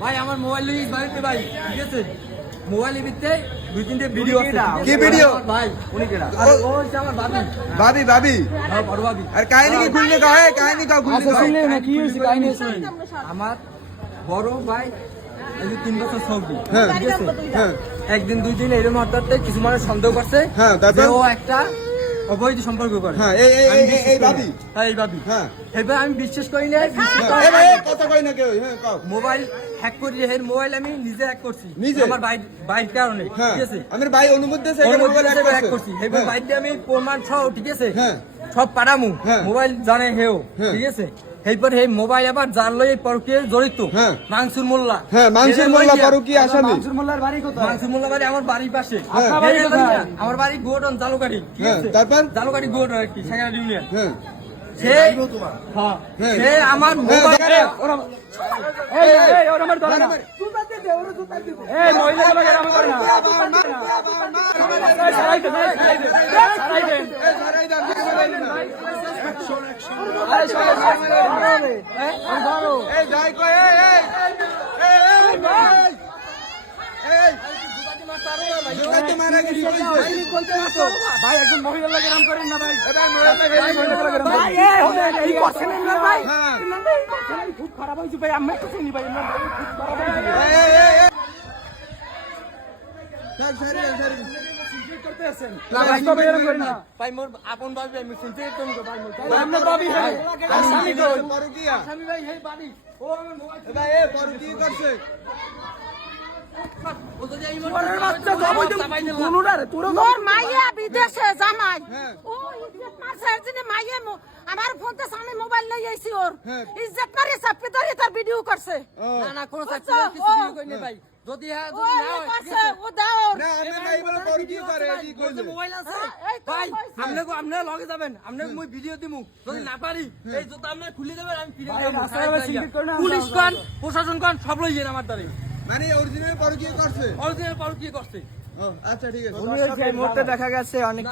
ভাই আমার মোবাইল বাড়িতে ভাই ঠিক আছে মোবাইলের ভিতরে দুই তিনটে ভিডিও কি ভিডিও ভাই উনি কেডা ও হচ্ছে আমার ভাবি ভাবি হ্যাঁ বড় ভাবি আর কাহিনী কি খুললে কয় কাহিনী কাও খুললে শুনলে না কি হইছে কাহিনী আছে আমার বড় ভাই এই 3 বছর ছবি হ্যাঁ ঠিক আছে হ্যাঁ একদিন দুই দিন এরকম হঠাৎ কিছু মানুষ সন্দেহ করছে হ্যাঁ তারপর ও একটা অবৈধ সম্পর্ক করে হ্যাঁ এই ভাবি হ্যাঁ এই ভাবি হ্যাঁ এবার আমি বিশ্বাস করি না এই ভাই কথা কই না কেউ হ্যাঁ কাও মোবাইল হ্যাক করি এর মোবাইল আমি নিজে হ্যাক করছি নিজে? আমার বাইর কারণে হ্যাঁ ঠিক আছে আমার ভাই অনুমতি দিয়েছে এটা মোবাইল মোবাইল হ্যাক করছি এবার বাইর দিয়ে আমি প্রমাণ সহ ঠিক আছে হ্যাঁ সব পাঠামু হ্যাঁ। মোবাইল জানে হেও হ্যাঁ। ঠিক আছে এইবার এই মোবাইল আবার যার লই পরকে জড়িত হ্যাঁ। মানসুর মোল্লা হ্যাঁ মানসুর মোল্লা পরকী আসামি মানসুর মোল্লার বাড়ি কোথায় মানসুর মোল্লা বাড়ি আমার বাড়ির পাশে হ্যাঁ। আপনার বাড়ি কোথায় আমার বাড়ি গোডন জালুকাড়ি ঠিক হ্যাঁ, আছে তারপর? জালুকাড়ি গোডন আর কি সাগরা ইউনিয়ন হ্যাঁ সে হ্যাঁ হ্যাঁ। সে আমার হ্যাঁ, মোবাইল দেখারে। এই যাই কই এই জুতাতে মারা গেছি ভাই একজন মহিলা লাগে নাম করেন না ভাই ভাই এই করছেন না ভাই হ্যাঁ খুব খারাপ হয়েছে ভাই আমি একটু চিনি ভাই খুব খারাপ হয়েছে ভাই মোর আপন ভাবি আমি শুনতে একদম ভাই আমার ভাবি হ্যাঁ আসামি তো আসামি ভাই এই বাড়ি ও আমার মোবাইল মোর মাইয়া বিদেশে জামাই ও ইজ্জত মারছে এরজন্য মাইয়া আমার ফোনতে সামনে মোবাইল লই আইছি ওর ইজ্জত মারি চাপি ধরে তার ভিডিও করছে না না কোন সাথে কিছু ভিডিও কইনি ভাই যদি ও করছে ও দাও না আমি ভাই বলে পর কি করে কি কইছে মোবাইল আছে ভাই আপনি লগে যাবেন আপনি মই ভিডিও দিমু যদি না পারি এই জুতা আপনি খুলে দেবেন আমি ফিরে যাব পুলিশ কোন প্রশাসন কোন সব লই যান আমার দ্বারে মানে অরিজিনাল পর কি করছে অরিজিনাল পারো কি করছে ও আচ্ছা ঠিক আছে এই মুহূর্তে দেখা গেছে অনেক